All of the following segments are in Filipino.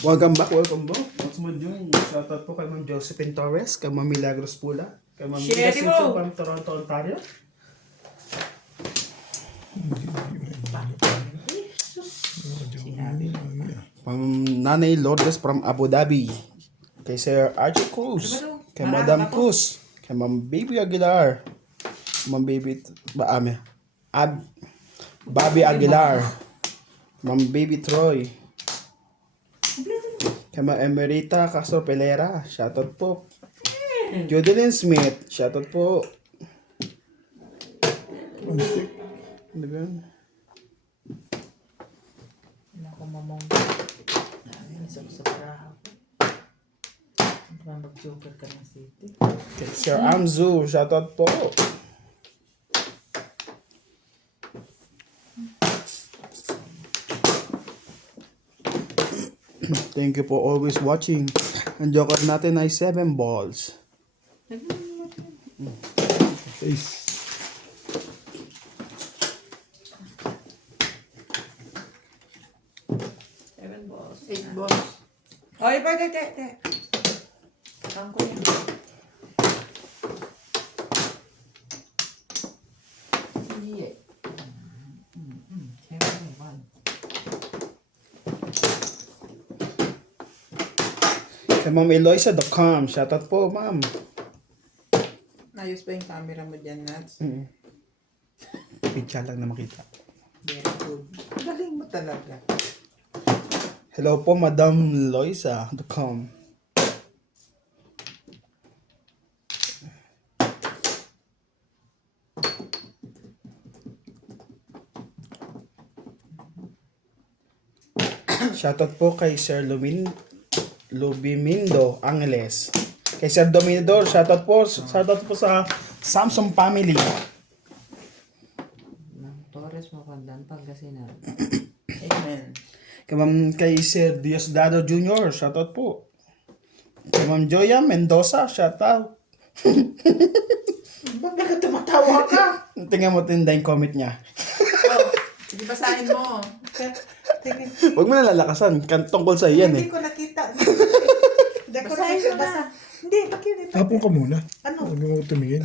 Welcome back. What's mo doing? Shoutout po kay Ma'am Josephine Torres, kay Ma'am Milagros Pula, kay Ma'am Vida Sherry Simpson mo! from Toronto, Ontario. Ma'am Nanay Lourdes from Abu Dhabi, kay Sir Archie Cruz, kay Madam Cruz, kay Ma'am Baby Aguilar, Ma'am Baby Bobby Aguilar, Ma'am Baby Troy, kay Ma'am Emerita Castro Pelera, shoutout po. Jodelyn Smith, shoutout po. Ano ba yun? Wala akong mamong. Isa ko sa paraha ko. Hindi ba mag-joker ka ng city? Kay Sir Amzu, shoutout po. Thank you for always watching. Ang joker natin ay 7 balls. Peace. Seven balls. 8 balls. Oy, ba, te. Saan ko yan? Hindi eh. 7-1. Kay Ma'am Eloisa.com, shoutout po, ma'am. Ayos ba yung camera mo dyan, Nats? Picture lang na makita. Very good. Galing mo talaga. Hello po, Madam Loisa.com. Shoutout po kay Sir Lubimindo Angeles. Kay Sir Dominador, shoutout po sa Samsung family. Ng Torres Mapandan, Pangasinan. Amen. Kay Sir Diosdado Jr., shoutout po. Kay Ma'am Joya Mendoza, shoutout. Ba't ka tumatawa ka? Tingnan mo tinda yung comment niya. Oh, sige, basahin mo. Tingin. Huwag mo na lalakasan, tungkol sa iyan Hindi eh. ko nakita. Hindi ko Basahin nakita. Ah. Basa. mo na. Hindi, bakit? Tapon ka muna. Ano? Huwag mo tumingin.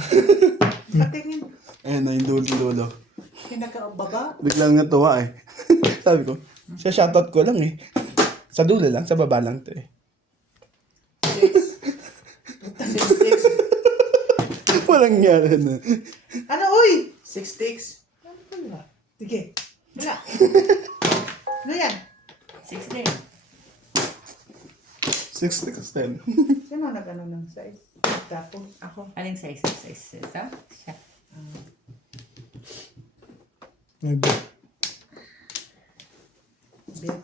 Patingin. Ayun na yung dulo. Pinaka-baba. Biglang natuwa eh. Sabi ko, siya shoutout ko lang eh. Sa dulo lang, sa baba lang to eh. 6. Walang nyari na. Ano, uy? 6 sticks. Ano pala? Sige. Wala. Ano yan? 16. 6 10. Sino nag-ano ng size? Tapos ako. Aling size? Size? Siya? Bet.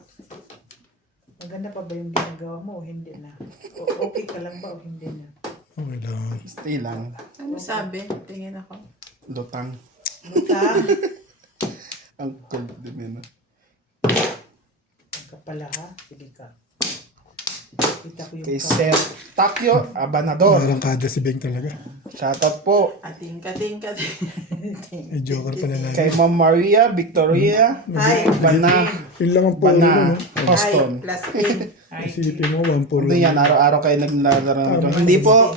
Maganda pa ba yung ginagawa mo o hindi na? Okay ka lang ba o hindi na? Okay lang. Stay lang. Ano sabi? Tingin ako. Lutang. Buta. Ang cold din na. Ka pala ha? Sige ka. Kita ko yung Kay Sir Takyo Abanador. Marangkada si Beng talaga. Shoutout po. Ating. Ay, joker pala na. Kay Ma'am Maria Victoria Hi. Bana. Yun lang ang puro Bana. ano. Houston. Plus pin. Isipin mo, one puro Ano yan? Araw-araw kayo naglalaro nito. Hindi po.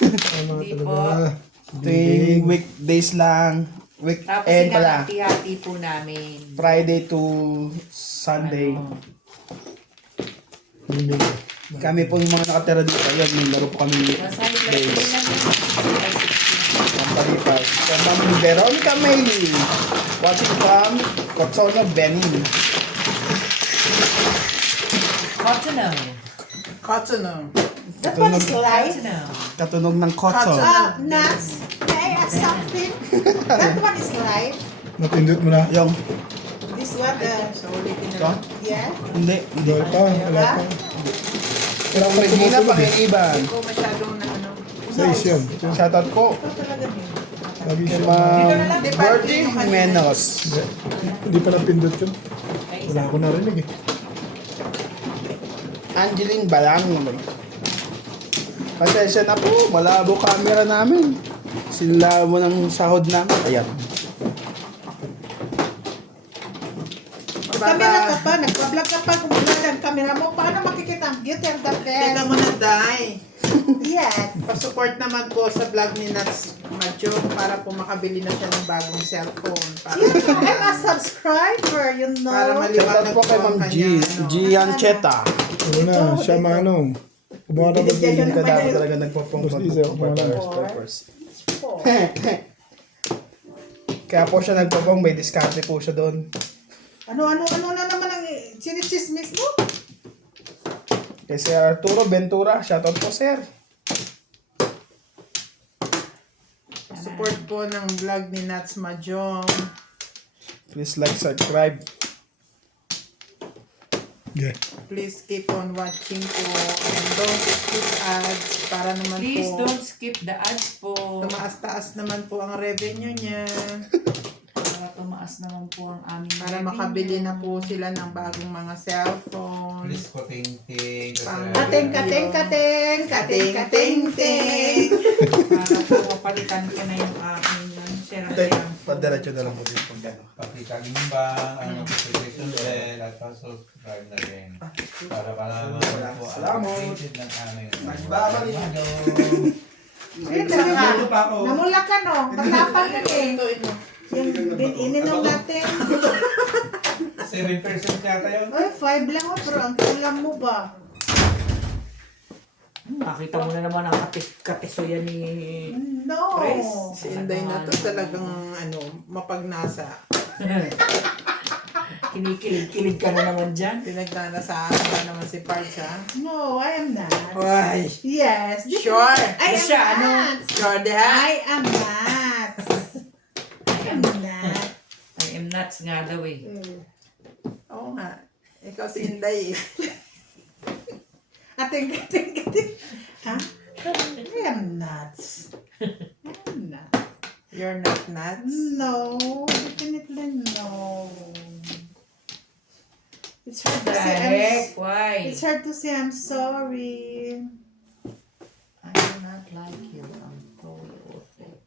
Tama Hindi talaga. Tuwing weekdays lang. Tapos Weekend pala. sinahati-hati po namin. Friday to Sunday. Bing. Kami po yung mga nakatira dito. Ayun, may laro po kami Masaya lang days. po lang yan. Ang palipas. Kaya Ma'am Veronica Maylin. Watching from Cotonou, Benin. Cotonou. Cotton. That one is live. Cotonou. Katunog ng Koto. Nats, may I ask something? That one is live. Napindot mo na. Yung, This one, so ulitin ito? yeah. Hindi. Dahil pa, wala pa. Wala Yung pa Regina tumutunog eh. Pangiliban. Ko masyadong na ano. Size yan. Shoutout po. Ito talaga yun. Lagi Kay siya. Ma'am Bertie Menos. Hindi pa napindot yun. Wala ako narinig eh. Angeline Balang. Pasensya na po. Malabo camera namin. Sila mo ng sahod namin. Ayan. Camera ka pa, nagpa-vlog ka pa, kung wala lang camera. camera mo. Paano makikita ang beauty of the Teka best? mo na, Day. Yes. Pa-support naman po sa vlog ni Nats Macho para po makabili na siya ng bagong cellphone. I'm a subscriber, you know. Para mali- Shoutout po kay Ma'am G. Giancheta. Ano na, siya maano. Kumuha na ba Binigyan din? niya Hindi ka dapat talaga nagpapong Tapos isa, peppers. Oh. Kaya po siya nagpapong, may diskarte po siya doon. Ano na naman ang sinichismis mo? Kay Sir Arturo Ventura, shoutout po sir. Support po ng vlog ni Nats Majong. Please like, subscribe. Yeah. Please keep on watching po. And don't skip ads para naman Please po don't skip the ads po. tumaas-taas naman po ang revenue niya. Para tumaas naman po ang aming Para revenue. makabili na po sila ng bagong mga cellphone. Please ko ting-ting. Kateng. Para po mapalitan ko na yung aking Padiretso na lang po dito pag gano'n. Pakikalimbang, ang notification bell, at pa-subscribe na rin. Para malaman po ang Salamat. updated ng aming Nagbabalik. Ayun, namula ka no. Matapang ka eh. Yung ininom natin. 7% yata yun. Ay, 5 lang oh, pero ang kulam mo ba? Nakita mo na naman ang katesoya ni No. Chris. Si Inday na to talagang mapagnasa. Kinikilig ka na naman dyan. Pinagnanasaan pa naman si Parch, ha? No, I am not. Why? Yes. Sure. I am Siya, ano? not. Sure, de ha? I am not. I am not. I am nuts nga daw eh. Oo nga. Ikaw si Inday eh. Ating. Ha? I am nuts. I am not. You're not nuts? No, definitely no. It's hard to The say heck? Why? It's hard to say I'm sorry. I do not like you. I'm totally awful.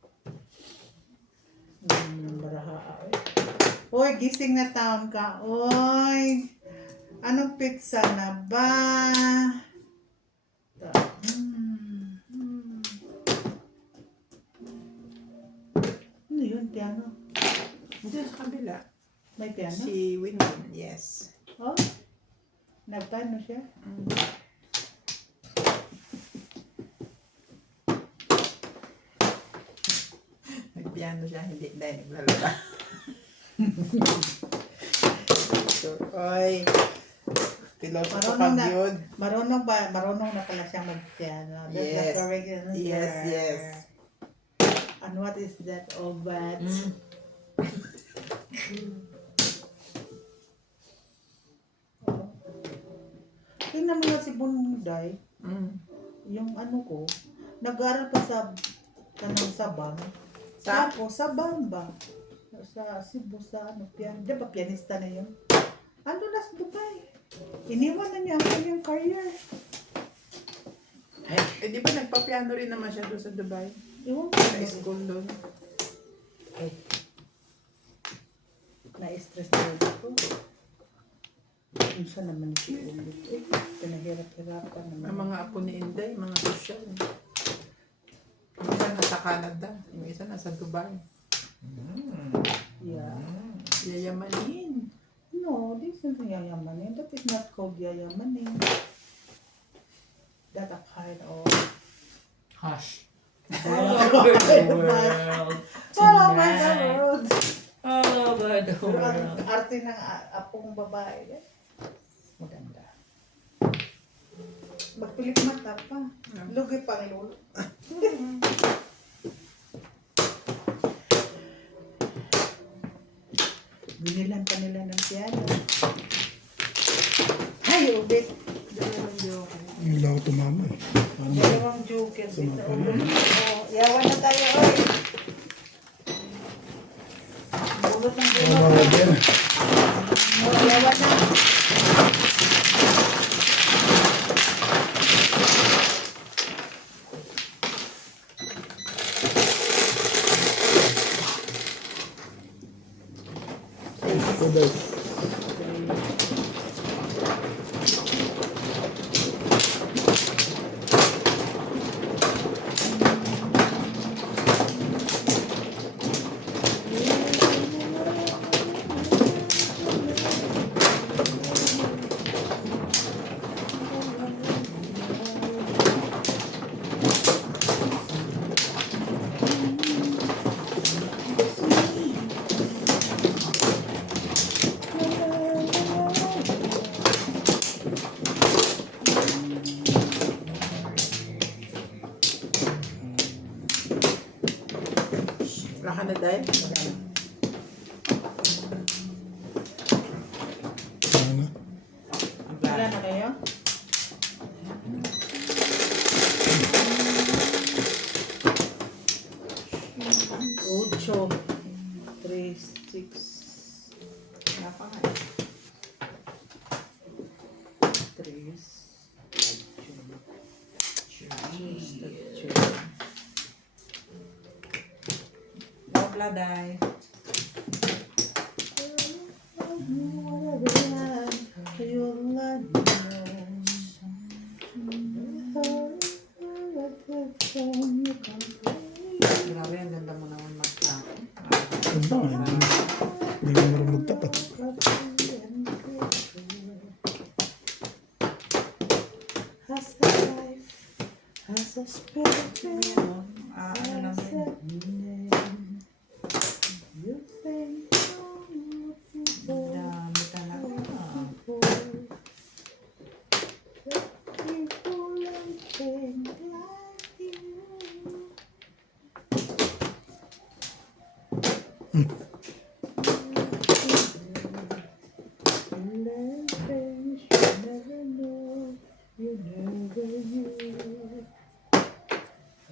Uy, gising na taon ka. Uy, anong pizza na ba? Ano yun, piano? Hindi, sa kabila. May piano? Si Winwin, yes. Oh, nagpaano siya? Nagpiano siya, hindi dahil naglalaba. So, oy. Piloto ko Marunong na. yun. Marunong na pala siya mag-piano. That's Yes. the correct answer. Yes, yes. And what is that, Obat? Tingnan mo nga si Bunday, Mm. yung ano ko, nag-aaral pa sa Sabang. Sa? Tapos sa Bamba. Sa Cebu, sa ano, piano. Di ba pianista na yun? Ano na sa Dubai? Iniwan na niya ang kanyang career. Eh, di ba nagpa-piano rin naman siya doon sa Dubai? Iwan ko. Sa school doon. Na-stress na rin ako. Minsan naman si ulit. Pinahirap-hirapan naman. Ang mga apo ni Inday, mga social. Yung isa nasa Canada, yung isa nasa Dubai. Yeah. Yayamanin. No, this isn't yayamanin. That is not called yayamanin. That a kind of... Hush. All All over the world. All over the Pero ang world. arte ng apong babae, eh, maganda. Magpilit mata pa. Lugi pa ang lulo. Binilan pa nila ng piano. Ay, ubit. Dalawang joker. Yung lang ako tumama eh. Parang Dalawang joker. Oh, yawan na tayo, oy. Bulot ng bulot. mga yan. Oh, yawan na. Ito daw. ka na dahil? Ano? Ang Wala plan. na kayo? Ocho. 3, 6. Wala pa nga eh. 3. Wala dahil. Grabe, ang ganda mo naman magtapo. Ano ba? Hindi mo marunong magtapat. Has a life, has a spirit, Ano? Ano lang has yun? a name. You think you're beautiful, Dami talaga. people like think like you. You learn things you never knew, you never knew.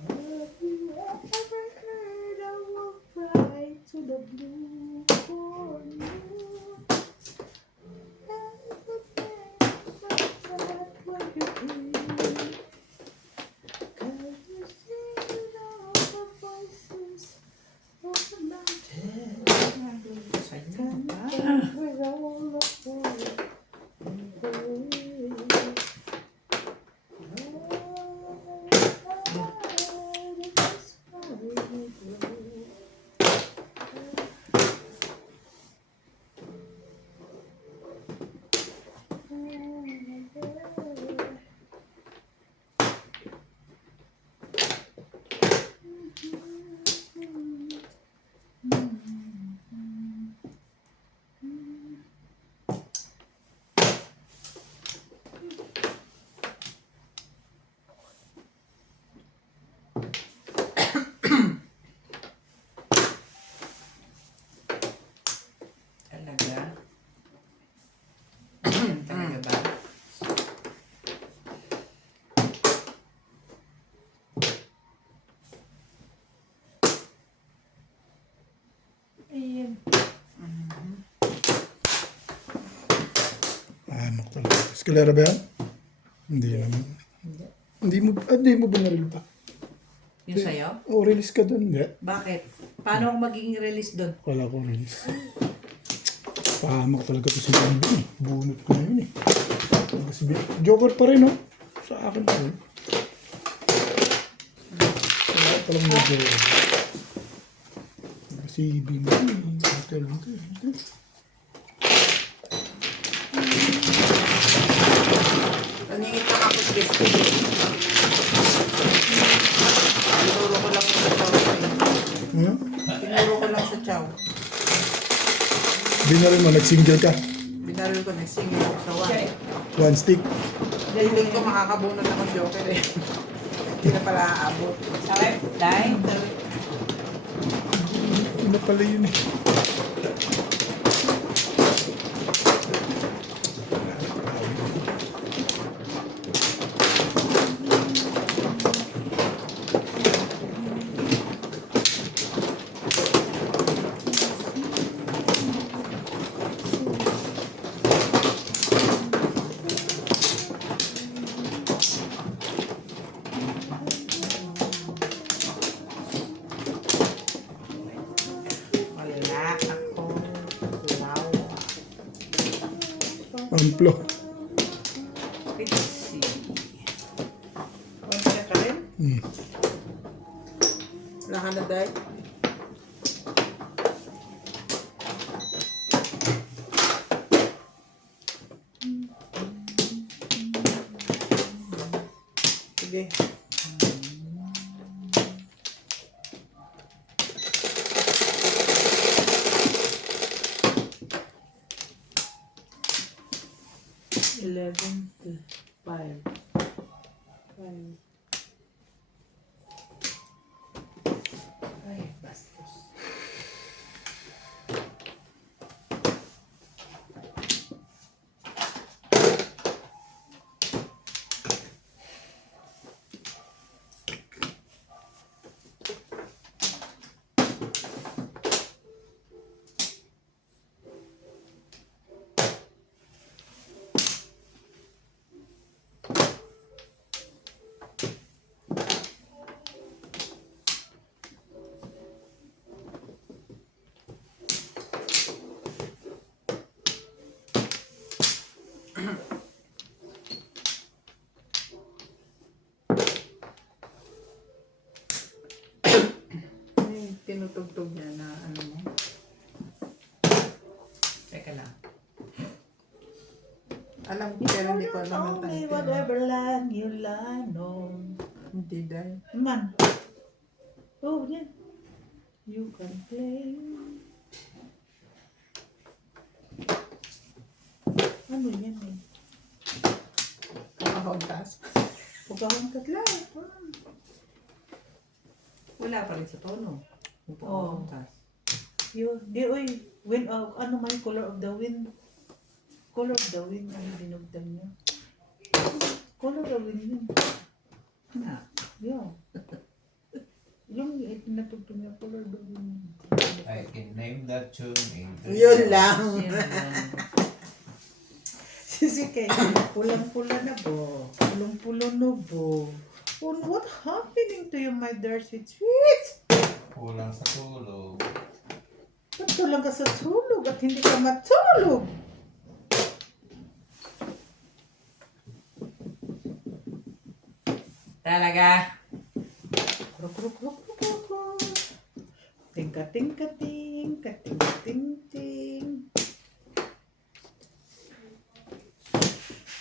Have you ever heard a wolf cry to the blue for you? Ever think about what you did? 'Cause you sing all the voices of the mountain. Sa'yo pa. With all the world Talaga? Talaga ba? Ayan. Ano talaga? Eskalera ba yan? Hindi naman. Hindi mo binaril pa. Yung sa'yo? O, release ka doon. Hindi. Bakit? Paano ako magiging release doon? Wala ko release. Pahamak talaga to si Bambi eh. Bunot ko na yun eh. Joker pa rin, no? Sa akin pa rin. Wala palang na Joker. Si Bimbi. Hotel. Naningit na ako sa guest. Tinuro ko lang sa chow. Ano? Tinuro ko lang sa chow. Binaril mo, nag-single ka. Binaril ko, nag-single ako sa one. One stick. Feeling ko makakabunot akong joker eh. Hindi na pala aabot. Sabi, dahil? Ano pala yun eh. Wala akong lawa. Amplo. Let's see. Wala ka rin? Wala ka na dahil? Sige. Eleven to 5. 5. Ay, bastos. tinutugtog niya na ano mo? Teka lang. Alam ko, pero hindi ko alam ang Only title. whatever land you lie on. Hindi dahil. Man. Oh, yan. You can play. Ano yan eh? Kakahontas. Pagkawang katla. Wala pa rin sa tono. Oo. Di, oy. When, ano man yung color of the wind? Color of the wind. Ano dinugtang niya? Color of the wind yun. Na. Yeah. Yung pinatugtong niya, color of the wind. I can name that tune in Yun lang. Yan lang. Sisi kay pulang-pula na bo. Pulong-pulo na bo. Oh, what happening to you, my dear sweet? Kulang sa tulog. Ba't tulang ka sa tulog at hindi ka matulog? Talaga. Kruk, kruk, kruk, kruk, kruk, kruk. Tingka, tingka, ting, kating, ting, ting.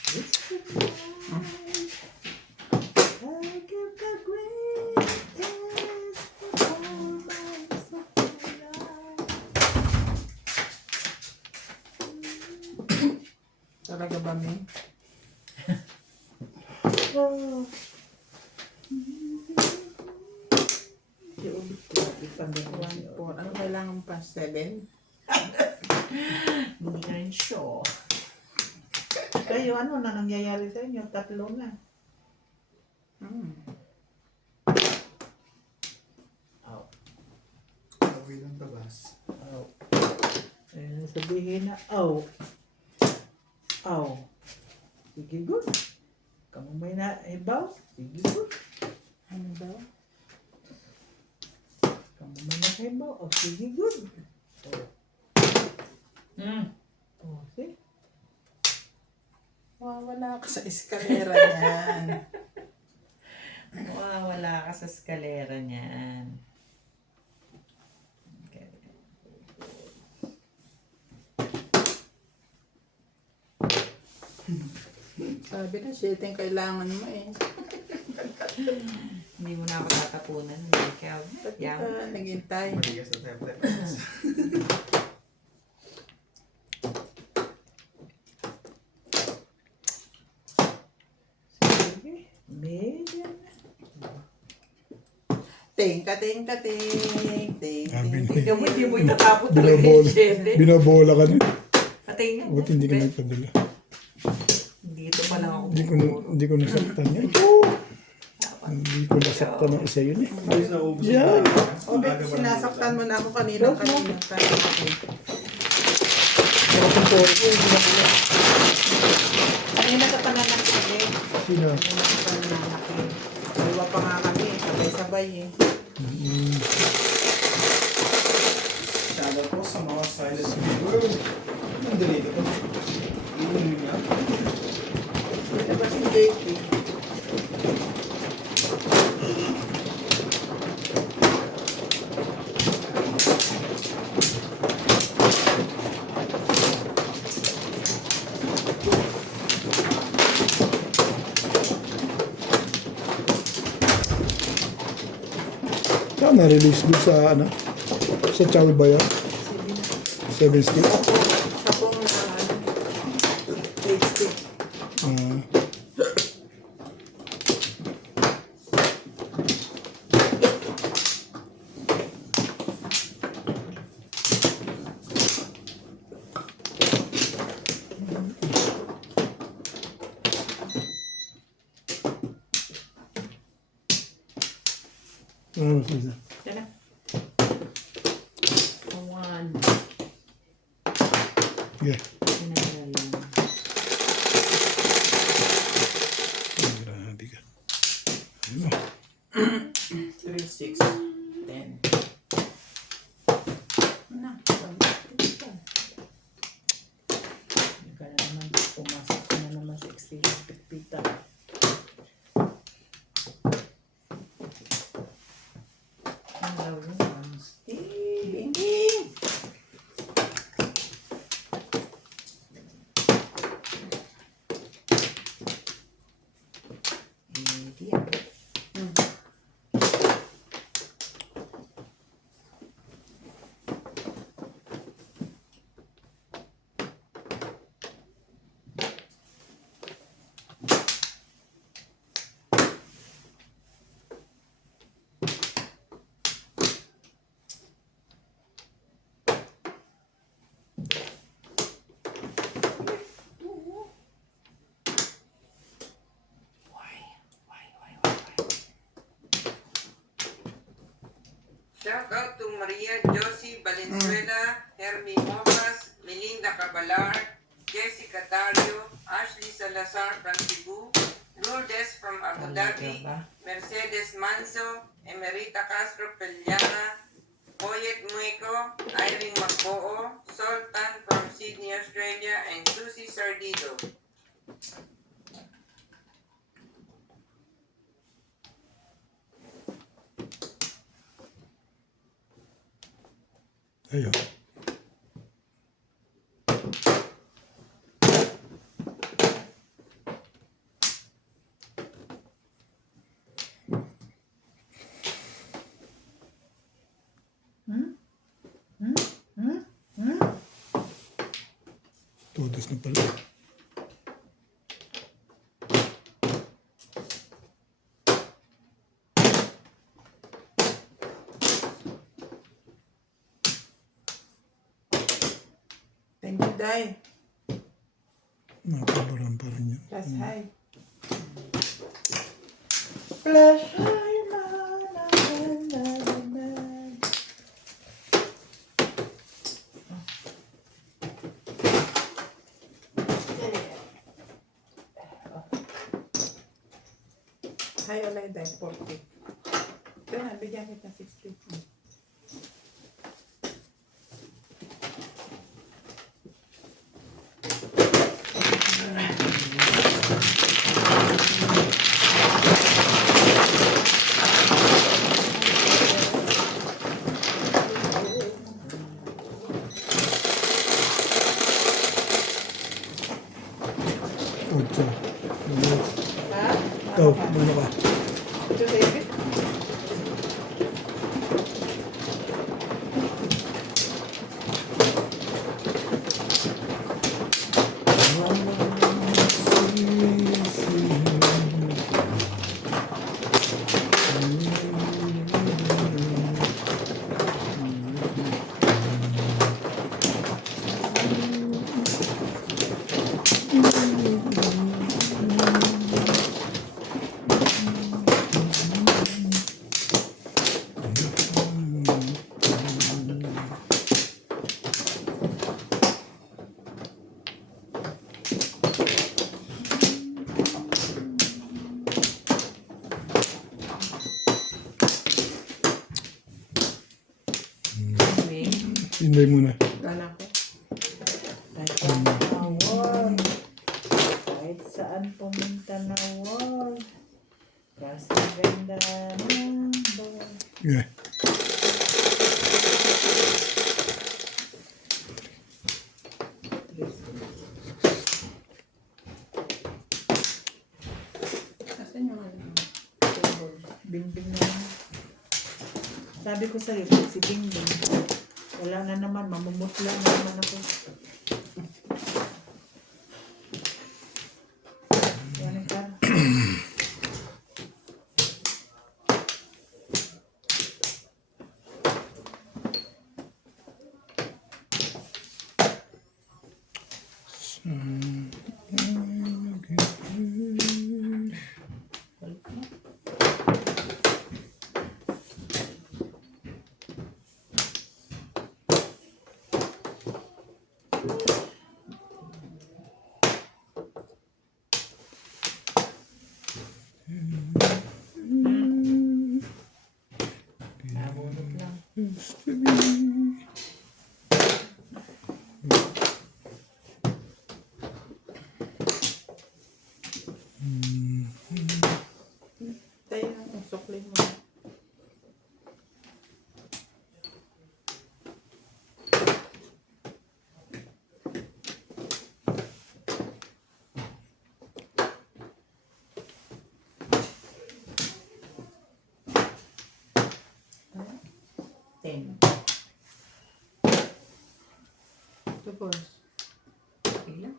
It's the time. I give the greatest performance of my life. Talaga ba, May? Oh. Si ulit ko, ipagdala siya. 1, 4. Ano kailangan pa? 7? Hindi ka rin sure. Kayo, ano na nangyayari sa inyo? 3 na. Away ng tabas. Aw. Ayun, sabihin na, aw. Aw. Sige, good. Kamu may naibaw? Sige, good. Ano daw? Kamu may naibaw? O, sige, good. O, see? Wala ka sa eskalera niyan. Wala ka sa eskalera niyan. Okay. Sabi na, 7 kailangan mo eh. Hindi mo na ako tatapunan. Ikaw. Ba't di Yan. ka naghintay? Matigas na temple. Sige. Medium. Tingka, tingka, ting, ting, Sabi ting. na Ikaw mo, hindi mo itatapon talaga Binabola. yung siyete. Binabola ka na. Patay nga. Ba't hindi ka nagpadala? Dito pa lang ako. Hindi ko nasaktan yan. Hindi ko nasaktan ng isa yun eh. Ayos na ubus. Yan. O, ba't sinasaktan mo na ako kanina tayo. Kanina ka pa nanakit eh. Sino? Kanina ka pa nananaki. Dalawa pa nga kami, sabay-sabay eh. Shout out po sa mga silent viewer. Ang dali ito. Inunin niya. Ito ba si JP? Saan na-release doon sa ano? Sa Chow ba yan? 7 stick? Sa pong lipstick. Ah. Ano sila? Yan na. One. Yeah. Sinala lang. Grabe ka. Ano? 3, 6, 10. Na, Hindi ka na naman pumasok ka na naman sa exterior pitpita. Ang daw yun. Stick. Maria. Shout out to Maria Josie Valenzuela, Hermie Mojas, Melinda Cabalar, Jessica Dario, Ashley Salazar from Cebu, Lourdes from Abu Dhabi, Mercedes Manso, Emerita Castro Pellana, Poyet Mueco, Irene Macboo, Sultan from Sydney, Australia, and Susie Sardido. Ayun. Todos na pala. Thank you, Day. Nakabaran pa rin yun. Plus high. Plus high, na, na, na, na, na. High ulit, Day, 40. Ito na, bigyan kita 60. Ocho. Ha? Ikaw, muna ka. Ito, David? Hinday muna. Gana ko. Kahit saan na world. Kahit saan pumunta na world. Kasi ganda ng world. Yeah. Asan yung ano? Table. Bingbing na lang. Sabi ko sa'yo, si Bingbing. Wala na naman, mamumutla na naman ako. Yan ka. again. Tapos, Okay lang.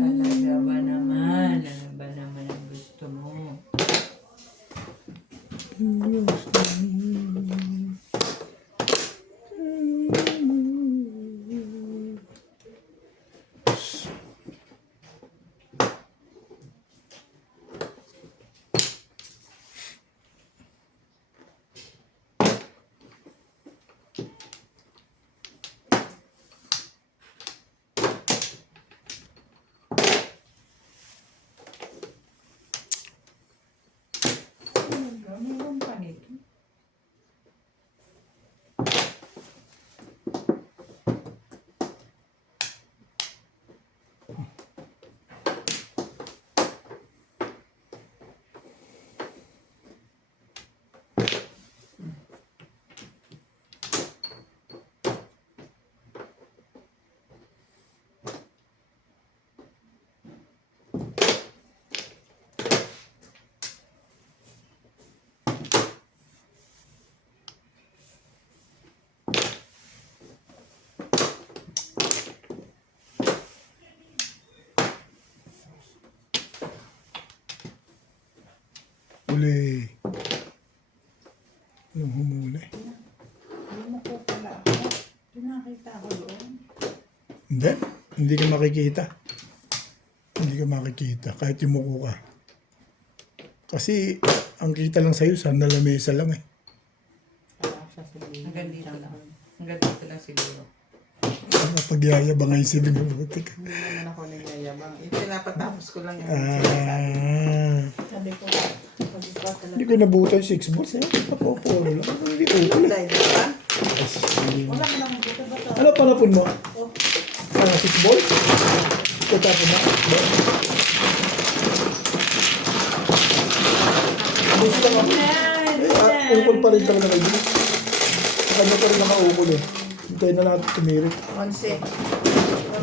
Talaga ba naman? Ano ba naman ang gusto mo? Meron pa nito. Uli. Anong humuli? hindi mo po pala ako. Pinakita ako doon. Hindi. Hindi ka makikita. Hindi ka makikita. Kahit yumuko ka. Kasi, ang kita lang sa'yo, sana lamesa lang eh. Wala siya sabihin. Hanggang dito lang. Hanggang dito lang siguro. Pagyayabang ngayon si Binubuti ka. Hindi naman ako nagyayabang. Pinapatapos ko lang yung sinasabi. Sabi ko, pag ikaw talaga. Hindi ko nabutan 6 balls eh. Napoporo lang. Hindi ko pala. Dahil ba? Yes, hindi mo. Wala ka naman dito ba ito? Ano panapon mo? Oh, 6 balls? Ito tapon na. Hindi lang ako. Ukol pa rin talaga kayo. Sa kanya pa rin nakaukol eh. Hintayin na natin tumirik. 11.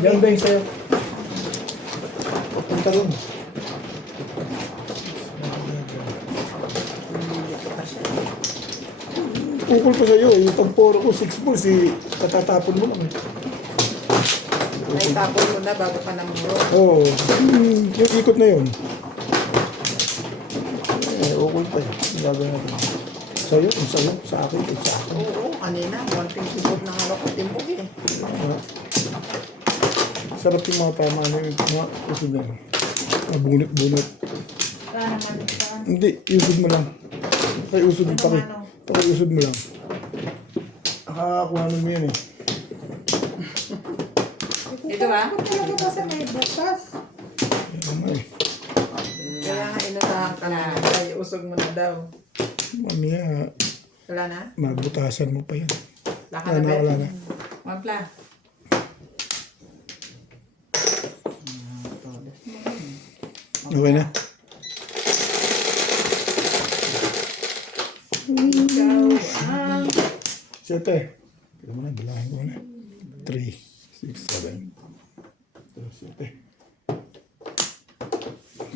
Diyan ba yung sa'yo? Punta rin. Ukol pa sa'yo eh. Yung pagporo ko 6 balls eh. Katatapon mo lang eh. Ay, tapon mo na bago ka namuro. Oo. Yung ikot na yun. Ukol pa eh. Ang gagawin natin. Sa'yo, sa'yo, sa akin, sa akin. Oo, kanina. Konting sigod ng ano ko timbog eh. Sarap yung mga tama na yung mga usod na yun. Bunot-bunot. Saan naman saan? Hindi, usod mo lang. Pakiusod mo, pakiusod mo lang. Nakakakuha mo yan eh. Ito ba? Talaga ba sa may bukas? Ano nga eh. Kaya nga inunahan ka na. Ay, usog mo na daw. Mamaya, Wala na? mabutasan mo pa yan. Wala ka Wala na na, ba? wala na. Mapla. Okay na. Ikaw ang... Siyete. Kaya mo na, bilangin ko na. 3, 6, 7. 7.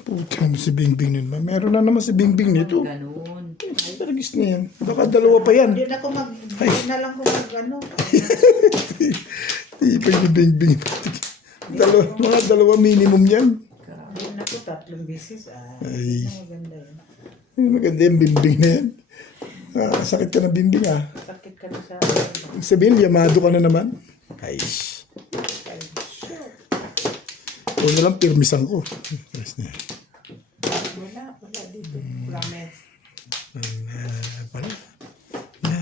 Puta mo si Bingbing nun. Meron na naman si Bingbing nito. Ganun. Ay, taragis na yan. Baka dalawa pa yan. Hindi na ako hindi na lang ko ano. Ikaw yung Bingbing. Mga dalawa minimum yan. Hindi na ako 3 beses. Ay. Maganda yun. Ay, maganda yung Bingbing na yan. Sakit ka na Bingbing ah. Sakit ka na sa... Sabihin, yamado ka na naman. Ay. O na lang, pirmisan ko. Yes, na. Wala dito. Promise. Pala.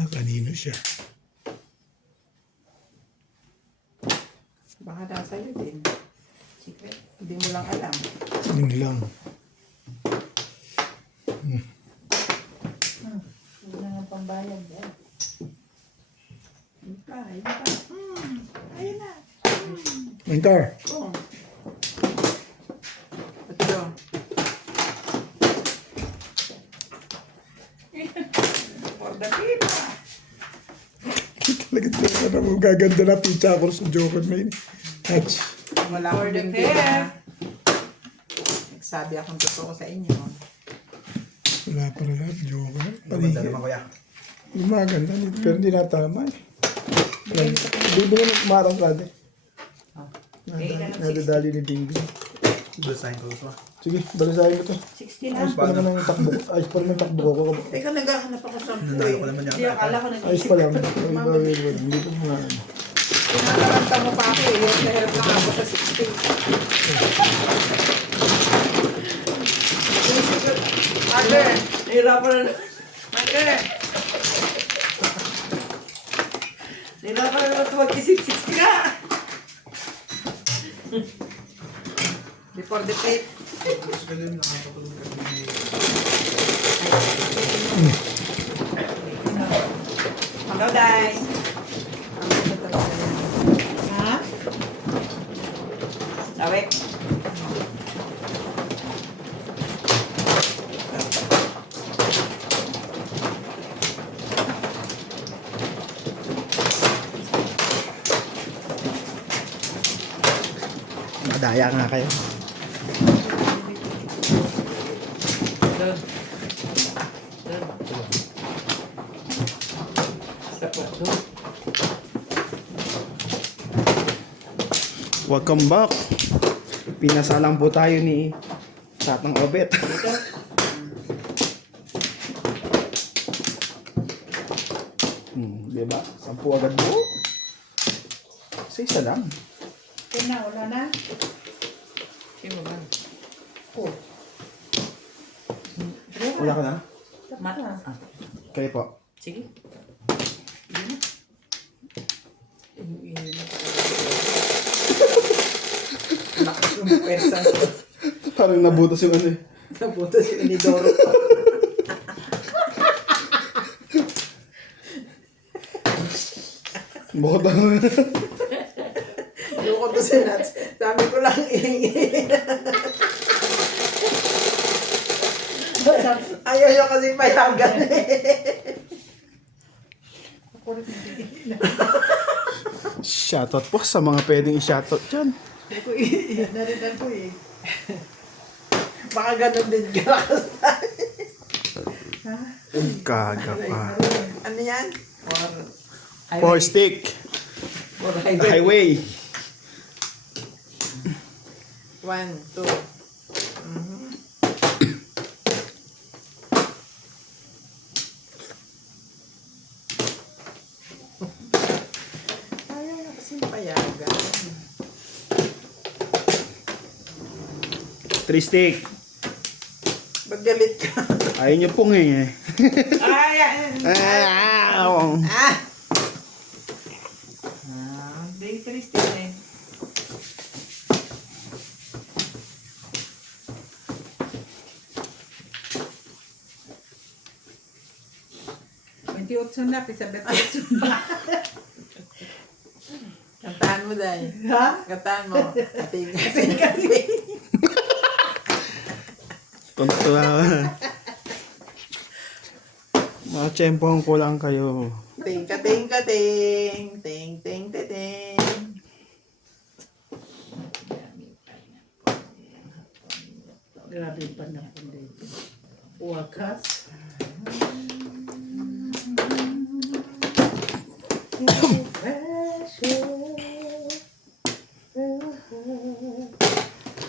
Kanino siya? Baka nasa iyo din. Secret. Hindi mo lang alam. Yun lang. Wala nga pambayad. Ayun pa. Ayun na. Mentor. Oh. Ito. For the pizza. Talaga talaga na mo gaganda na pizza ako sa Joker na yun. Touch. Wala akong For the bingbing pair. na. magsasabi akong totoo sa inyo. Wala pa rin lahat. Joker. Maganda Panigil. naman kuya. Gumaganda. Pero hindi natama eh. Bibili ng kumarang kade. Nadadali ni Bingo. Basahin ko gusto. Sige, balisahin mo to. 60 na. Ayos pa naman ang takbo. Ayos pa naman ang takbo ko. Teka, naghahanap ako sa Nanalo ko naman Hindi, yan. akala ko Ayos pa lang. Hindi ko mga ano. Pinakaranta mo pa ako eh. Yung nahirap lang ako sa 16. Mother! Nahirapan na. Mother! Nahirapan na ito mag-isip 60 na. Before the fate. Hello, guys. Ha? Awek. Madaya nga kayo. Doon. Doon. Doon. Welcome back. Pinasalang po tayo ni Tatang Obet. Diba? 10 agad mo. Sa isa lang. Okay na, wala na. Sino ba? Wala ka na? Kayo po. Sige. Lakas yung pwersa. Parang nabutas yung ano eh. Nabuto si Inidoro. Bukod ano. Lukot to si Nats. Sabi ko lang ayaw nyo kasi payagan Shoutout po sa mga pwedeng i-shoutout dyan. Naritan ko eh. Baka ganun din ka. Kaga pa. Ano yan? Four stick. Or Highway. 1, 2. Ayaw na kasi payagan. 3 stick. Magalit ka. Ayaw niyo pong eh. Ah! Ah! Day triste eh. Na, pisabet 28 na. Kantahan mo, Day. Ha? Kantahan mo. Kating. Tuntua. Mga tiyempong kulang kayo. Ting, kating, kating. Ting, ting, ting. Grabe yung panahon dito. Wakas.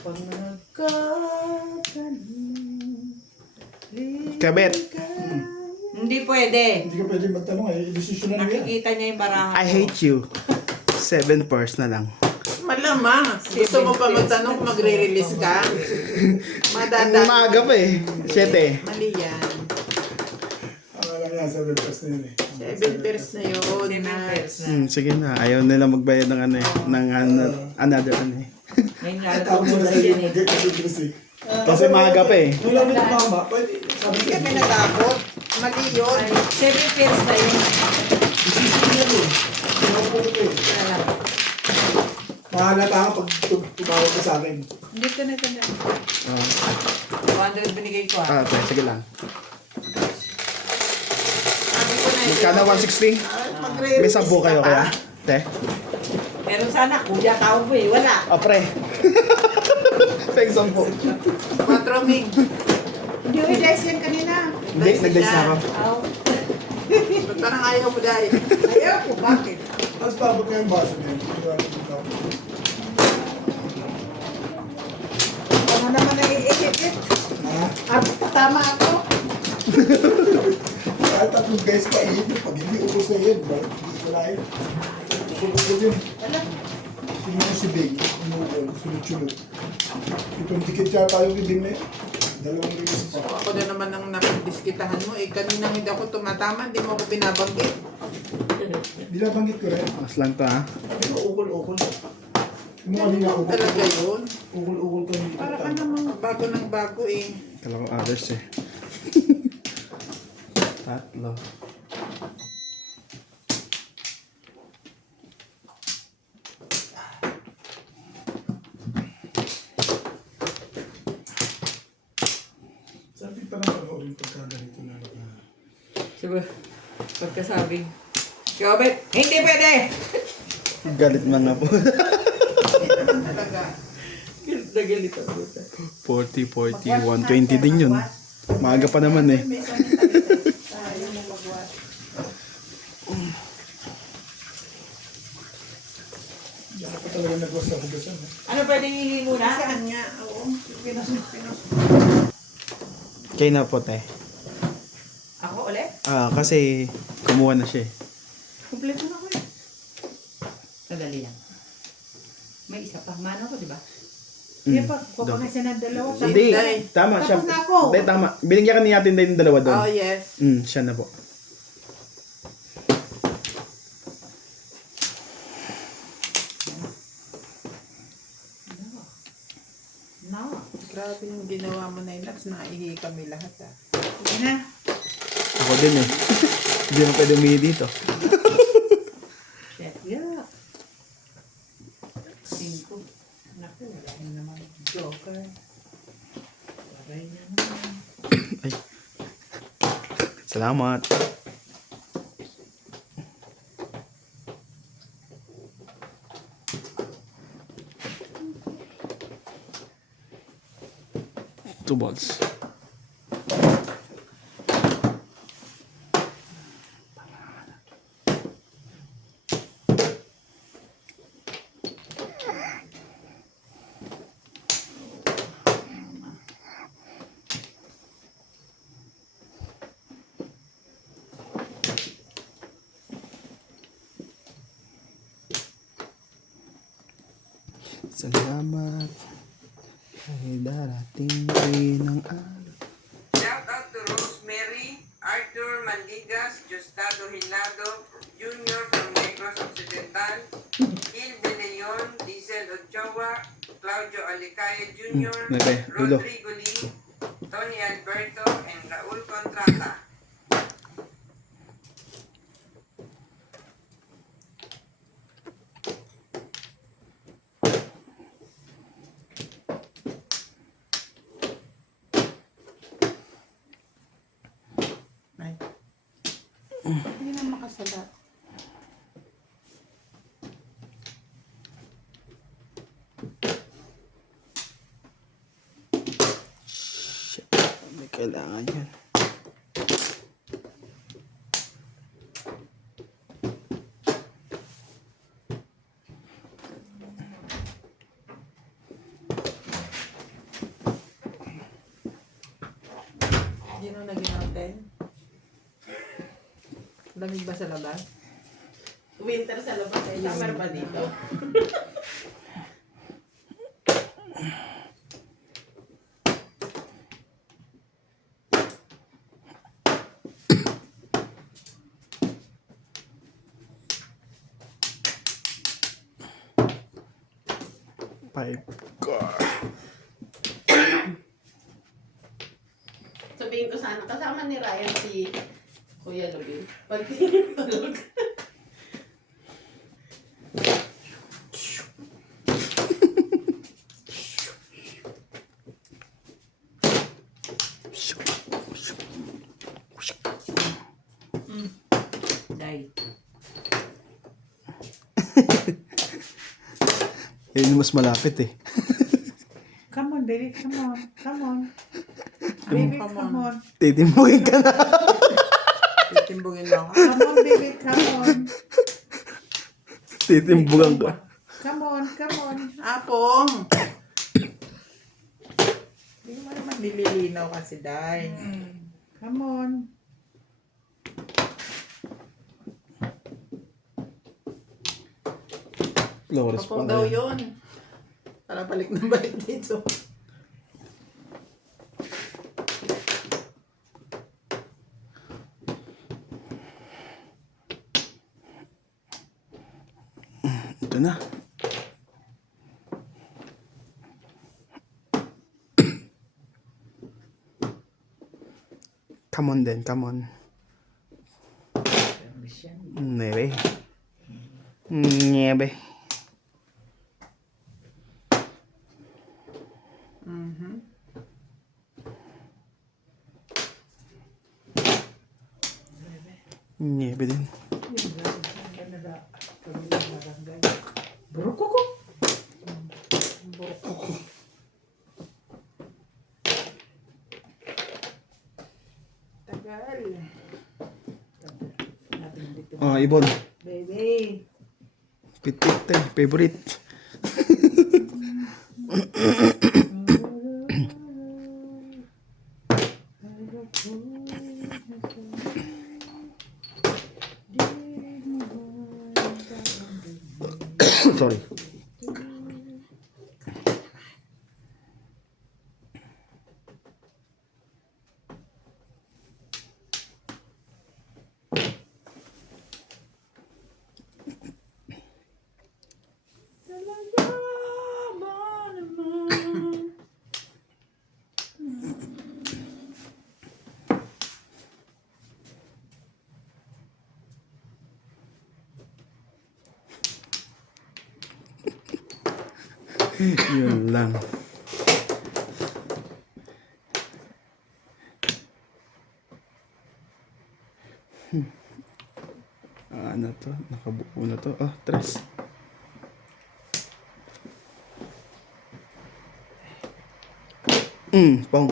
Pag Kabet. Hindi pwede. Hindi ka pwede magtanong eh. Decision na yan. Nakikita niya yung barahan. I hate you. 7 pairs na lang. Malamang. Gusto mo pa magtanong kung magre-release ka? Ang maaga pa eh. 7. Mali yan. Akala nga sa webcast na yun eh. 7 pairs na yun. Sige na. Ayaw nila magbayad ng ano eh. Ng another ano eh. Ngayon nga, Tawag mo na sa'yo mag-agree. Kasi maaga pa eh. Wala na yung mama. Pwede. Sabi hindi ka. kami natakot. Mali yun. 7 pairs na yun. Decision na yun. Pinapulot ko eh. Mahalata ka pag tumawag ka sa akin. Hindi ka na tanda. 200 binigay ko ah. Okay, sige lang. Sabi ko na Magkano 160? May 10 kayo kaya? Te? Meron sana, kuya tawag mo eh. Wala. O pre. Thanks po. 4 Ming. Hindi, uy, guys, yan kanina. Hindi, nag-dice na ako. Aw. Ba't parang ayaw mo dahil? Ayaw ko, bakit? Mas babot na yung baso niya. Ano naman naiikit? Ha? At tama ako. Kahit 3 guys pa eh. Pag hindi ubos na yun, hindi ko lain. Ubos yun. Wala. Tingnan si Big. Umugol. Sunod-sunod. Itong dikit yata yung idim na yun. 2 bilis pa. Ako na naman ang napagdiskitahan mo. Eh, kanina hindi ako tumatama. Hindi mo ako binabanggit. Binabanggit ko rin. Mas lang to ha. Pero ukol-ukol. Yung mga nila ukol. Talaga yun. Ukol-ukol ka nito. Para ka namang bago ng bago eh. Kala ko others eh. Tatlo. Sabi pa lang panoorin pagka ganito na naka... Diba? Pagkasabing, Jobet, hindi pwede! Galit man na po. Talaga. Galit na galit ang buta. 40, 40, 120 din yun. Maaga pa naman eh. Diyan pa talaga nagwas sa hugasan. Ano pwedeng hihingi muna? Saan nga? Oo. Pinos. Kayo na po te. Ako ulit? Kasi kumuha na siya eh. Kompleto na ko eh. Sadali lang. May isa pa. Mano ko, di ba? Kaya pa, kuha nga siya ng dalawa. Hindi, Day. tama siya. Tapos na ako. Hindi, tama. Binigyan ka ni natin din yung dalawa doon. Oh, yes. Siya na po. No. Grabe yung ginawa mo na Inaps. Naihi kami lahat ah. Sige na. Ako din eh. Hindi na pwede umihi dito. Shit. Yeah. 5. Naku, wala na naman. Joker. Aray na naman. Ay. Salamat. Two balls. Salamat ay darating rin ang araw. Shout out to Rosemary, Arthur Mandigas, Justado Hilado Jr. from Negros Occidental, Gil De Leon, Diesel Ochoa, Claudio Alicaya Jr., Nete, Rulo. Rodrigo Lee, Tony Alberto, and Raul Contrata. Ay. Hindi na makasalat. Shit, may kailangan yan. Hindi na naging natin. Lamig ba sa labas? Winter sa labas ay summer pa dito. Five car. Sabihin ko sana, kasama ni Ryan si Kuya Lubi. Pag tulog. Day. Yun yung mas malapit eh. Come on, baby, come on. Come on. Baby, Come come on. Titimbugin ka na. Titimbugin lang ako. Come on, baby, come on. Titimbugan ka. Come on, come on. Apong! Hindi mo naman nililinaw kasi, Day. Come on. Flores pa Apong daw ngayon. yun. Para balik na balik dito. Ito na. Come on then, come on. Niebe. Niebe. Niebe din. Burukoko. Tagal. Ah, ibon. Baby. Pit-pit tayo. Favorite. Sorry. Yun lang. Ano to? Nakabuo na to. Ah, tres. Pong.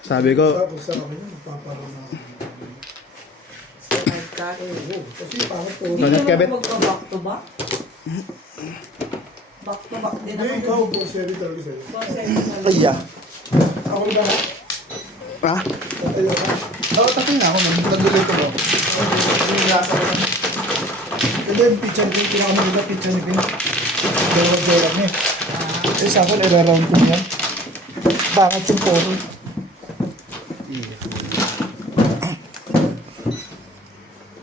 Sabi ko, Tapos sa akin yun, magpaparang na. My God. Kasi pangit to. Donut kabit. Magpa-back to back? Back to back din Hindi, ako. ikaw po, seri talaga sa'yo. Aya. Ako na ba? Ha? Tayo ka. Oo, tapos na ako. Naguloy ko ba? Hindi, pizza ni Pin. Kinaka mo nila pizza ni Pin. Dorag niya. Eh, sa akin, ira-round ko yan. Bakit yung poro?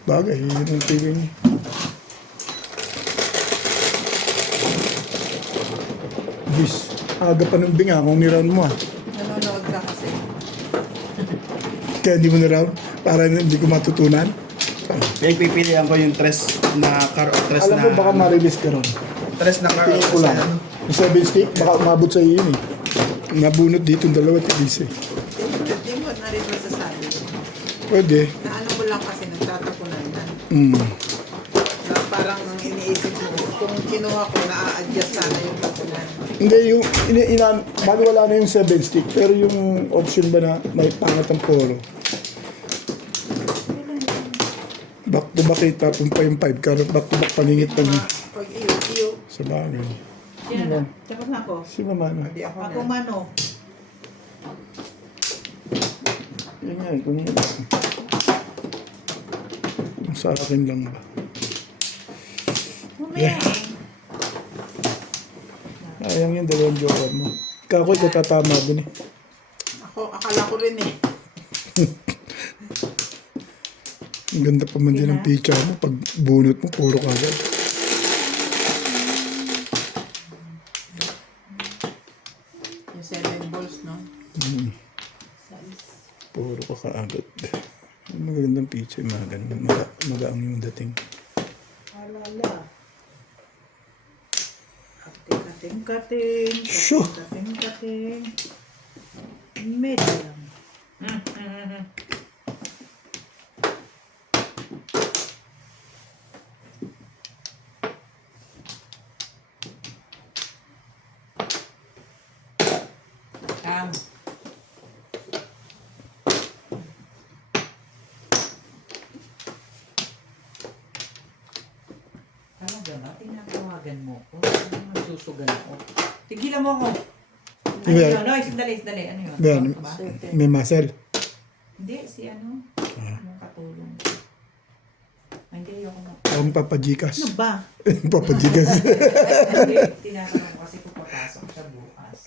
Bagay, yun ang tigil niya. Bis, aga pa ng binga kung niround mo ah. Nanonood ka kasi. Kaya hindi mo niround? Para hindi ko matutunan? Pipilihan ko yung tres na tres Alam na mo, baka ma-release ka ron. tres na car. Tingin ko lang. Yung 7 stick, baka umabot sa iyo yun eh. Nabunot dito yung dalawa tigis eh. Hindi mo na rin masasabi. Pwede. Na ano mo lang kasi nagtatapunan na. Na parang ang iniisip mo, kung kinuha ko, na-a-adjust sana yung tapunan. Hindi, yung bali wala na yung 7 stick, pero yung option ba na may pangat ang polo. Back to back eh, tapon pa yung 5 karat, back to back paningit pa niya. Pag iyo, Sa bagay. Yan na. Tapos na ako. Si Mama na. hindi ako Ako na. mano. Yun nga, kung sa akin lang ba. Mamaya. Ayang yung dalawang joker mo. Kakoy, katatama dun eh. Ako, akala ko rin eh. Ang ganda pa man din ang picture mo. Pag bunot mo, puro kagad. Yung 7 balls, no? Puro ka kaagad. Ang magandang picture, mga ganun. Magaang yung dating. Alala. Kating-kating. Shoo! Kating-kating. Medium. mo ko. Nagsusugal ako. Tigilan mo ako. Ano Yeah. yun? No, sandali. Ano yun? Yan, Ba? may muscle. Hindi, si ano? Yung katulong. Ay, hindi, ayoko na. Ang papajikas. Ano ba? Papajikas. Hindi, tinatanong ko kasi kung papasok siya bukas.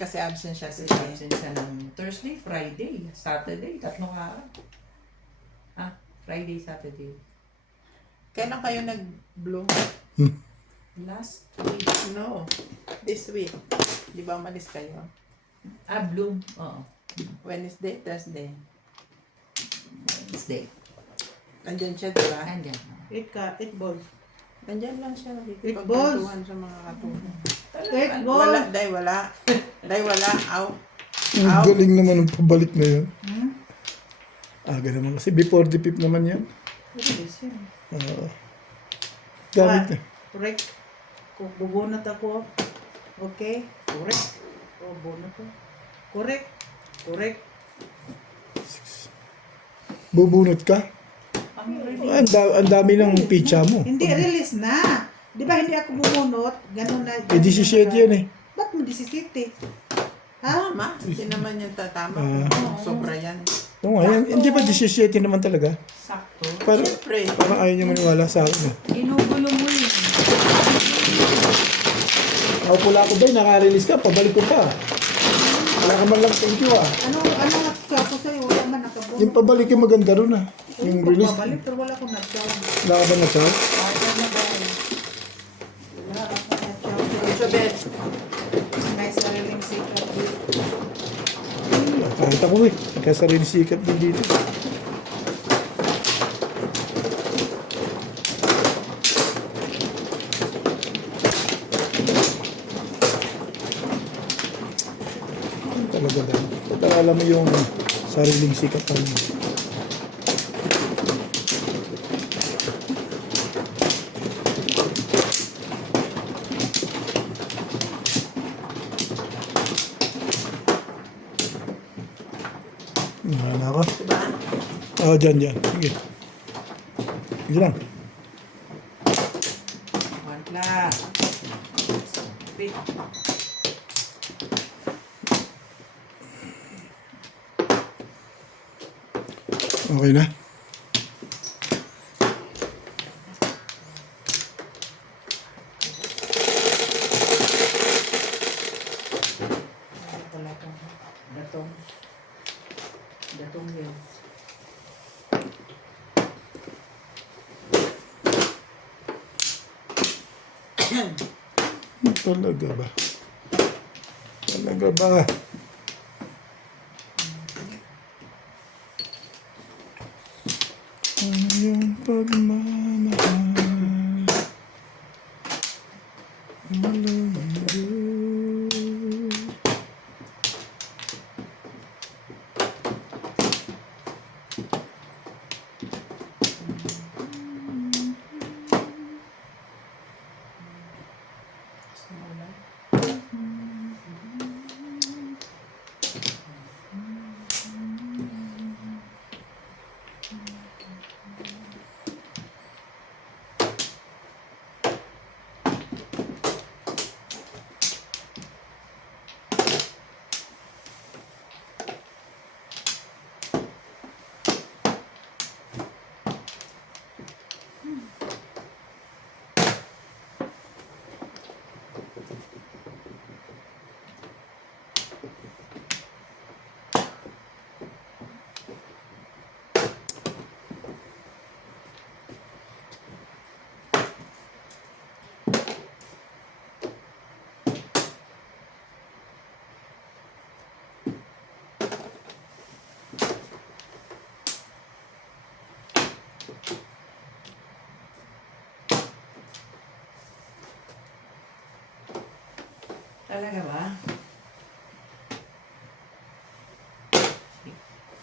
Kasi absent siya Kasi siya. absent siya ng Thursday, Friday, Saturday, 3 araw. Friday, Saturday. Kailan kayo nag-bloom? Last week. No. This week. Di ba umalis kayo? Bloom. Oo. Wednesday, Thursday. Wednesday. Nandyan siya, di ba? Andyan. Eat balls. Nandyan lang siya. It balls. Nakikipagkwentuhan sa mga katulong. Eat balls. Wala, wala. Day, wala. Out. Ang galing naman ng pabalik na yun. Aga naman kasi before the 5th naman yan. Release yun. Gamit na. Correct. Kung bubunot ako, okay? Correct. O, bunot ko. Correct. Correct. Bubunot ka? Ang dami ng pizza mo. Hindi, release na. Di ba hindi ako bumunot? Ganun na. Eh, 17 yan eh. Ba't mo 17? Ha? Ma, hindi naman yung tatama. Sobra yan. Oo nga, hindi ba 17 naman talaga? Sakto. Parang, Siyempre. parang ayaw niya maniwala sa akin. Ginugulo mo yun. Ako pula ko ba, naka-release ka, pabalik ko pa. Wala ka man lang thank you ah. Ano ako sa'yo? Wala man nakabunot. Yung pabalik yung maganda ron ah. Yung release. Babalik, pero wala akong nag-chow. Wala ka ba na chow? Wala akong nag-chow. Sa bed. May sariling secret. Kahit ako eh. Kasarili sikat din dito. Talaga daw. Talaga alam mo yung sariling sikat pa rin. Wala na ako. Diba? Oo, dyan. Sige. Sige lang. Wala. Wait. Okay na. Datong yun. Talaga ba? Talaga ba? Ano yung pagmamahal? Walang hanggan. Talaga ba?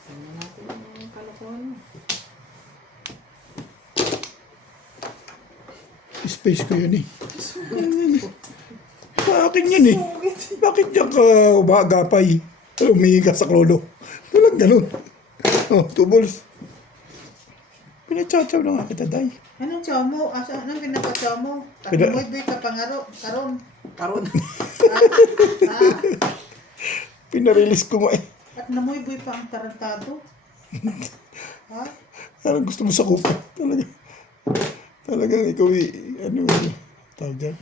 Tingnan natin yung kalokohan mo. Space ko yan eh. Sa akin yan eh. Bakit yan ka umagapay? Umingi ka sa klolo. Walang ganun. Oh, 2 balls. Pinatsaw-tsaw na nga kita, Day. Anong chow mo? Asa, anong pinaka-chow mo? Pina- Takumoy ka pangaro, karon. Karon. Pinarelease ko nga eh. At namoy boy pa ang tarantado. Ha? Parang gusto mo sa kupa. Talaga. Talagang ikaw ano tawag dyan?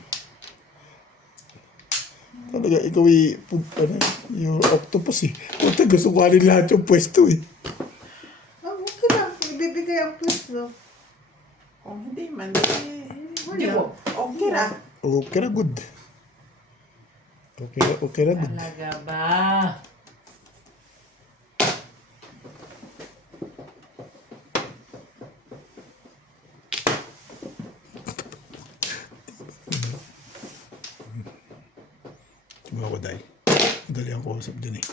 Talaga ikaw yung octopus eh. Punta gusto ko alin lahat yung pwesto eh. Oh, okay lang. Ibibigay ang pwesto. Kung hindi man, di Wala. okay ra. Okay na good. Okay na good. Talaga ba? Tuma ko, Day. Madali ang kausap dyan eh.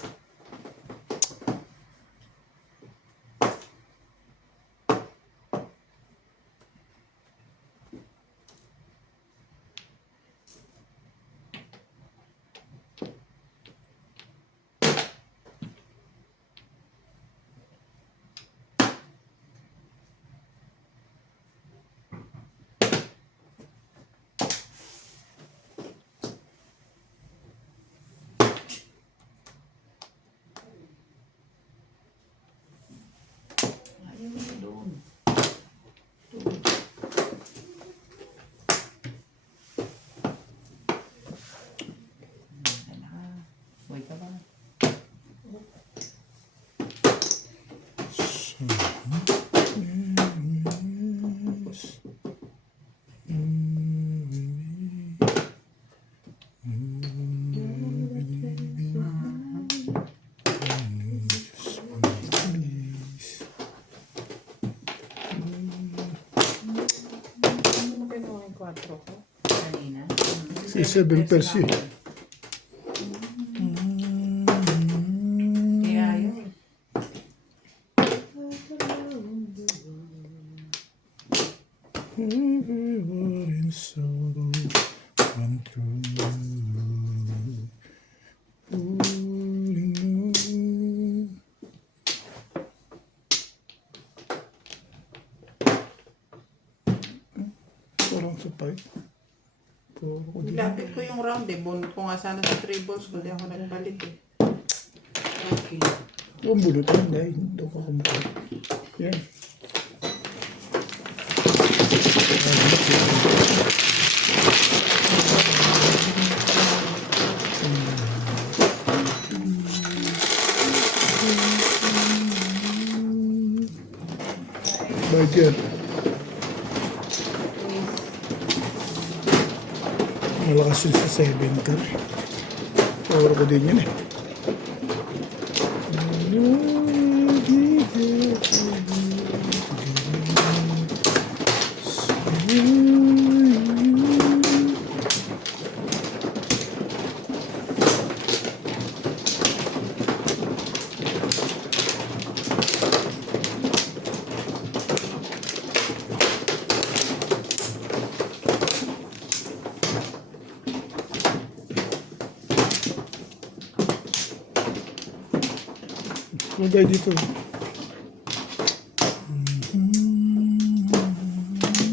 Ayaw mo doon. Wait ka ba? Ano mo kinuha yung 4 ko? Kanina? Si 7 Percy. Kaya yun. Everyone in sorrow run through. Falling on. Parang sapay. Puro ko din. Lapit ko yung round eh. Bunot ko nga sana sa 3 balls ko. Di ako nagbalik eh. Okay. Yung bulutan, Day. Hindi ko kumukha. Yan. Bayad yan. Malakas yun sa 7 ka. Puro ko din yun eh. Magay dito.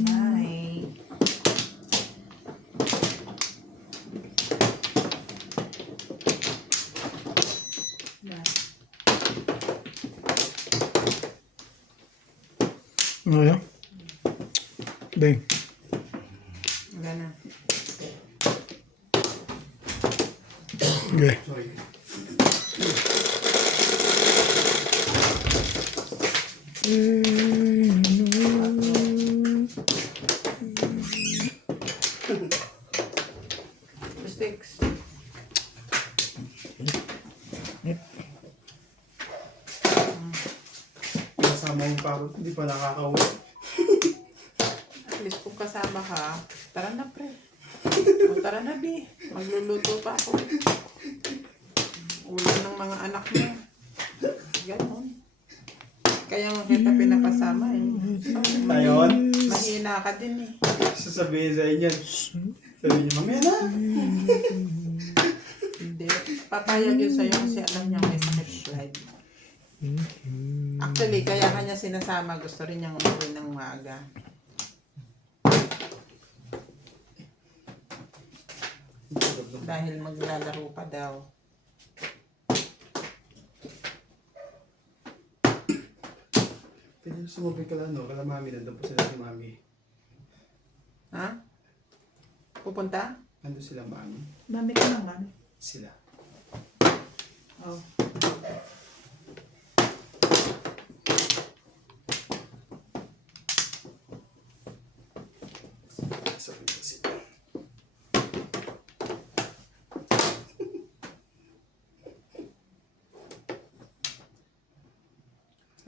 Bye. Ano yan? Beng. Ganun. Okay. Mistakes. Kasama yung parot, hindi pa nakakauwi. At least kung kasama ka, tara na pre. O tara na bi. Magluluto pa ako. Ulam ng mga anak mo. Ganon. Kaya nga kita pinapasama eh. Ngayon, Mahina ka din eh. sasabihin sa inyo. Sabihin niyo, mamaya na. Hindi. Papayag yun sa'yo kasi alam niya may sakit slide. Actually, kaya kanya sinasama. Gusto rin niyang umuwi ng maaga. Dahil maglalaro pa daw. Pwede sumabay ka lang, no? Kala mami, nandun po sila si mami. Ha? Pupunta? Nandun sila mami. Mami ka naman. Sila. Oh. Sabi ko sila.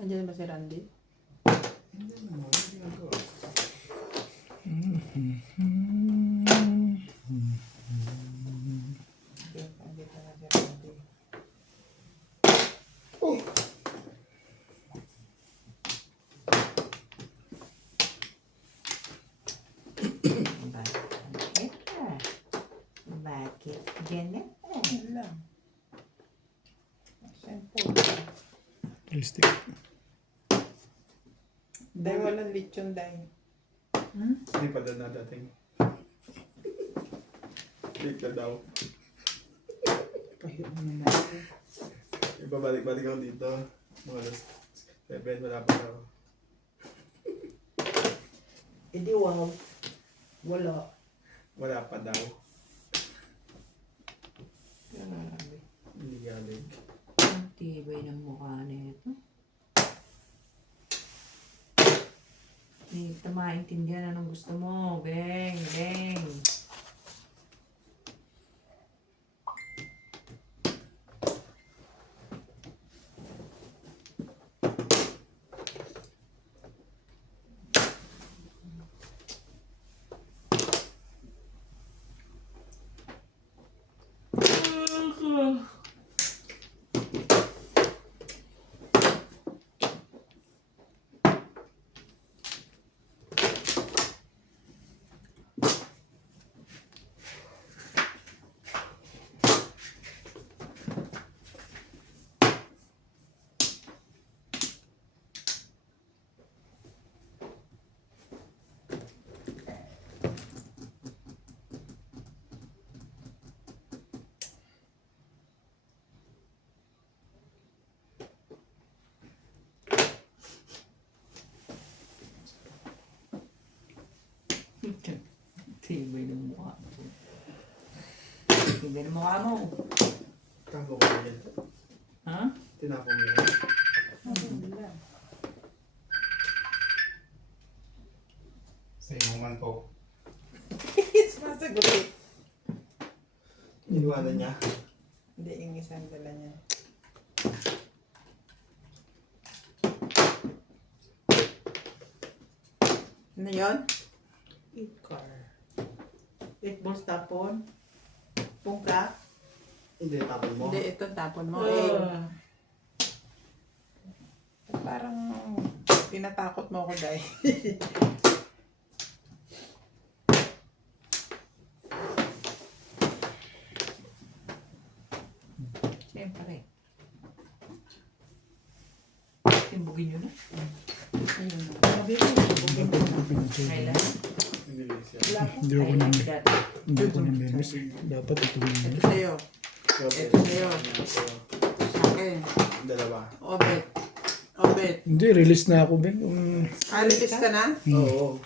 Andiyan ba si Randy? Hindi mo, hindi ako. Hindi pa na si Randy. Bakit ganyan? Yun lang. Simple. Plastic. Dahil walang lechon dahil. Hindi pa daw nadating. Late na daw. Pahiyo mo naman. Ibabalik-balik ako dito. Mga alas 7, wala pa daw. Hindi wow. Wala. Wala pa daw. Grabe. Hindi galing. Ang tibay ng mukha nito. Hindi kita maintindihan anong gusto mo. Beng, beng. Tibay ng mukha mo. Tibay ng mukha mo. Tapo ko yan. Ha? Tinapo mo yan. Sa inuman po. Sumasagot eh. Iniwanan niya. Hindi, yung isang dala niya. Ano yun? 8 car. 8 balls tapon. Pungka. Hindi, tapon mo. Hindi, ito tapon mo. Parang tinatakot mo ako dahil. Siyempre. Timbugin nyo na. Ayun. Sabi ko, bugin ko na. Kailan? Hindi siya. Hindi ako ng dati. hindi ako ng memes. Dapat ito Ito memes. sa'yo. So, Ito sa'yo. Sa akin. Dalawa. Obet. Obet. Hindi, release na ako, Ben. Release ka na? Oo.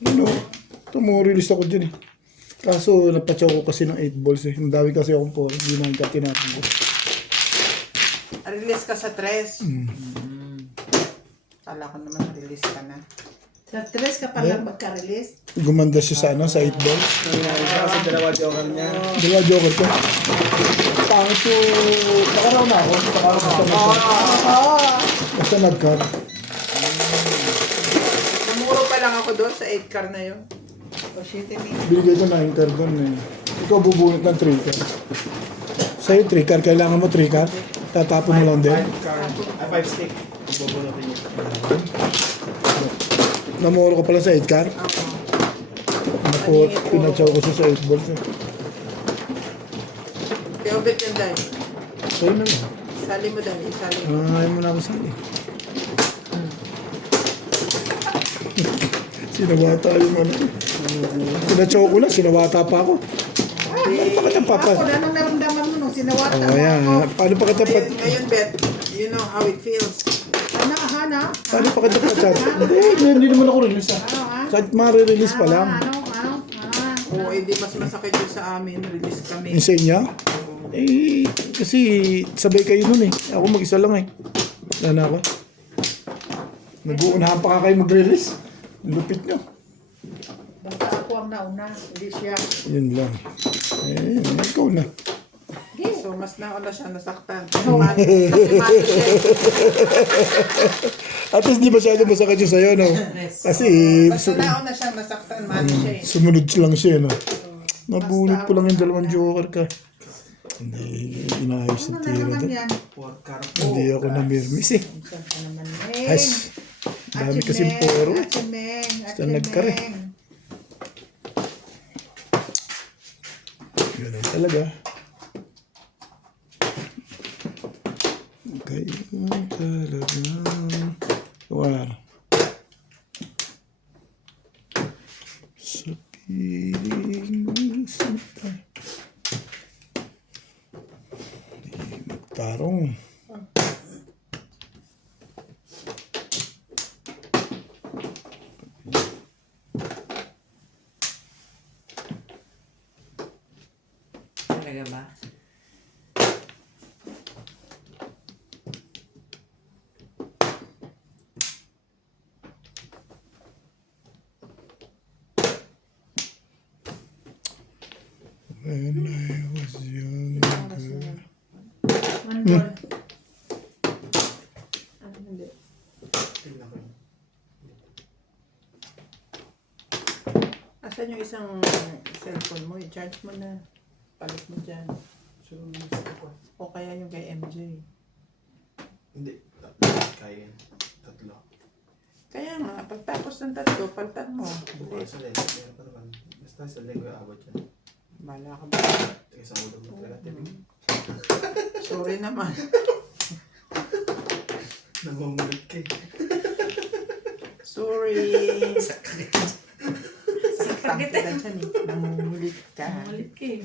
Ano? Ito mo, release ako dyan eh. Kaso, napatsaw ko kasi ng 8 balls eh. Ang dami kasi akong 4. Hindi na yung tinapon ko. Release ka sa 3. Mm. Kala ko naman release ka na. Sa 3 ka pa lang magka-release. Gumanda siya sa ano, sa 8 balls. Kasi dalawa joker niya. Dalawa joker ko. Pangit yung... Nakaraw na ako. Basta nag-car. Namuro pa lang ako doon sa 8 car na yun. O, shit, may Binigay ko 9 car doon eh. Ikaw bubunot ng 3 car. Sa'yo 3 car. Kailangan mo 3 car. Tatapon mo lang din. 5 card. Ay, 5 stick. Bubunutin niya. Namuro ko pala sa 8 car. Napo, pinatsaw ko siya sa 8 balls eh. Kaya Obet yan dahil. Sa'yo na lang. Sali mo dali, sali mo. Ayaw mo na ako sali. Sinawata yung ano. Sinachoco na, sinawata pa ako. Paano pa kita papa? Ako, anong naramdaman mo nung sinawata Oh, mo ayan. ako? Paano pa kita pat... Ngayon, Beth, you know how it feels. Hana, Hana? Paano pa kita pat-chat? Hindi naman ako release ah. Ano, ha? Kahit ma-release pa lang. Ano? Oo, hindi mas masakit yun sa amin. Release kami. Yung sa inyo? Eh, kasi sabay kayo nun eh. Ako mag-isa lang eh. Wala na ako. Nag-uunahan pa ka kayo mag-release. Ang lupit nyo. Basta ako ang nauna, hindi siya. Yun lang. Eh, ikaw na. So, mas nauna siya nasaktan. Kasi mati siya. At least di masyado masakit yun sa'yo, no? Kasi Basta nauna siya nasaktan, mati siya eh. sumunod lang siya, no? Nabunot ko lang yung dalawang joker ka. Hindi, inaayos Ano ng na tira naman doon. yan? Hindi ako namirmis eh. Saan ka naman, Ay, dami kasing poro eh. Achimeng, Basta nagkare. Ganun talaga. Ganun talaga. War. Sa piling ng sinta. Di magtarong. Talaga ba? When I was younger. One ball. Asan yung isang cellphone mo? I-charge mo na. Palit mo dyan. O kaya yung kay MJ. Hindi. Kaya yan. Tatlo. Kaya nga, pagtapos ng tatlo, palitan mo. Bukas sa lego. Meron pa naman. Basta sa lego yung abot yan. Bala ka ba? Kaya sa ulo mo talaga. Sorry naman. Nangungulit ka eh. Sorry. Saktan kita dyan eh. Nangungulit ka. Malit ka eh.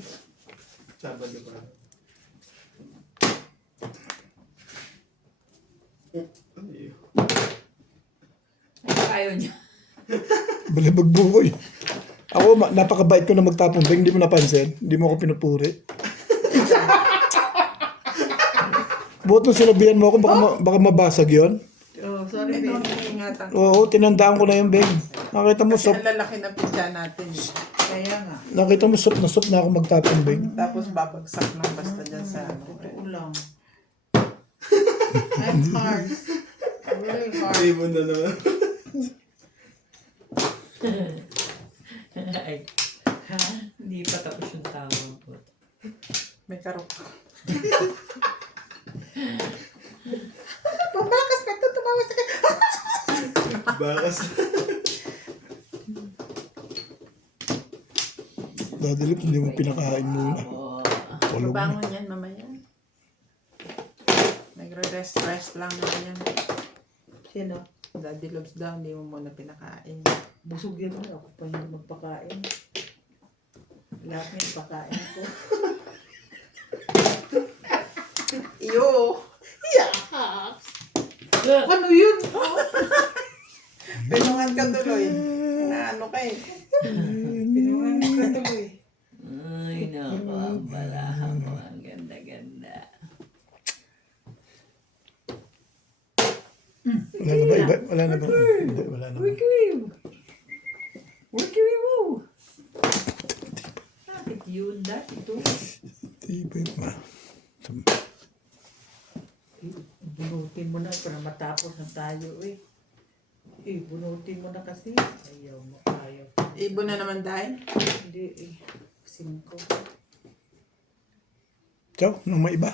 Sabado pa. Ay, Ay, ayaw niya. Balibag bukoy. Ako, napakabait ko na magtapon. Ba, hindi mo napansin? Hindi mo ako pinupuri. Buot nung sinabihan mo ako, baka mabasag yon. Oh, sorry. Ito ang ingatan. Oo, tinandaan ko na yung bag. Nakita mo, Kasi sop. ang lalaki ng pizza natin. Kaya nga. Nakita mo, sop na ako magtapon bag. Tapos babagsak lang basta dyan sa ano. Totoo lang. I'm hard. Really hard. Ay, mo na naman. Ay. Ha? Hindi pa tapos yung tawag ko. May karok. Mabakas ka ito. Tumawas ka. Bakas. Dadalip, hindi mo pinakain muna. Tulog na. Mabangon yan mamaya. Nagre-rest lang na yan. Sino? Daddy loves daw, hindi mo muna pinakain. Busog yan na. Ako pa hindi magpakain. Lahat niya ipakain ko. Iyo! Ano yun? Pinungan ka tuloy. Na ano ka eh. Pinungan ka tuloy. Ay, nako. Balahan mo. Ang ganda-ganda. Wala na ba? Iba? Wala na ba? Hindi, wala na ba? Workiwiw! Workiwiw! Bakit yun? Dati ito. Iba yung ma. Bunutin mo na para matapos na tayo eh. Bunutin mo na kasi. Ayaw mo, ayaw. Ibo na naman dahil. Hindi eh. 5. Ciao, nung may iba.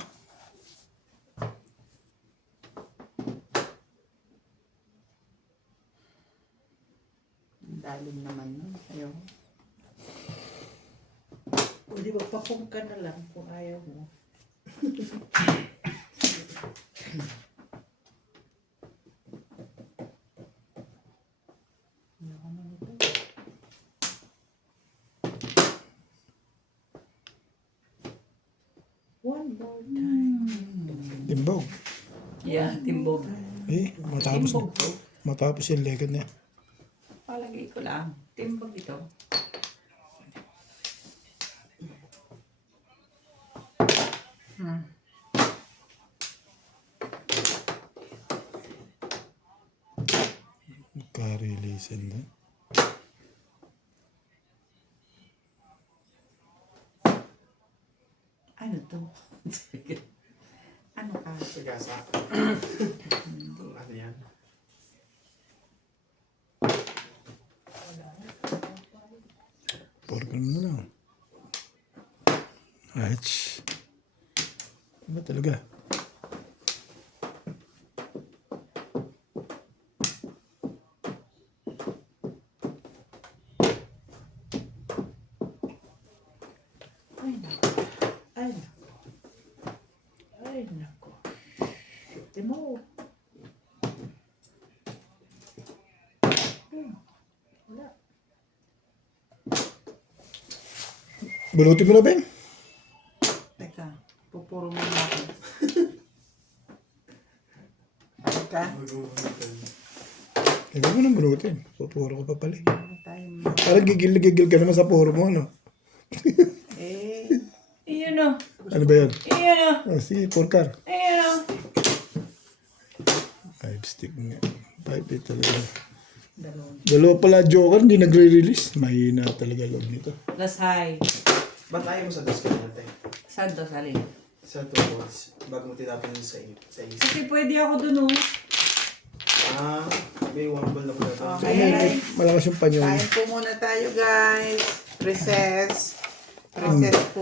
Dalim naman nun. Ayaw. O di ba, papong ka na lang kung ayaw mo. One more time. Timbog. Yeah, timbog. Matapos, matapos yung lekad niya. Palagay ko lang. Timbog ito. Ka-releasin na. Ano to? Ano ka? Sigasa. Ano yan? Pork na lang. Ach. Ano talaga? Ay, nako. Ay, nako. Ay, nako. Timo. Wala. Balutin mo na, Ben. Teka, pupuro mo na ako. Teka, Ikaw mo nang balutin. Pupuro ko pa pala. ano tayo mo? Parang gigil-gigil ka naman sa puro mo, ano? Eh, Iyon o. Ano ba yan? Iyon o. Oh, sige, porkar. Iyon o. Five stick nga. Five eh talaga. Dalawa pala joker, hindi nagre-release. Mahina talaga loob nito. Lasay. Ba't ayaw mo sa discount natin? Saan to salin? Sa 2 volts. Bago mo tinapin sa isa. Kasi pwede ako dun o. Ah, may 1 volt na pala. okay. Malakas yung panyo. Kain po muna tayo, guys. Recess. Recess po.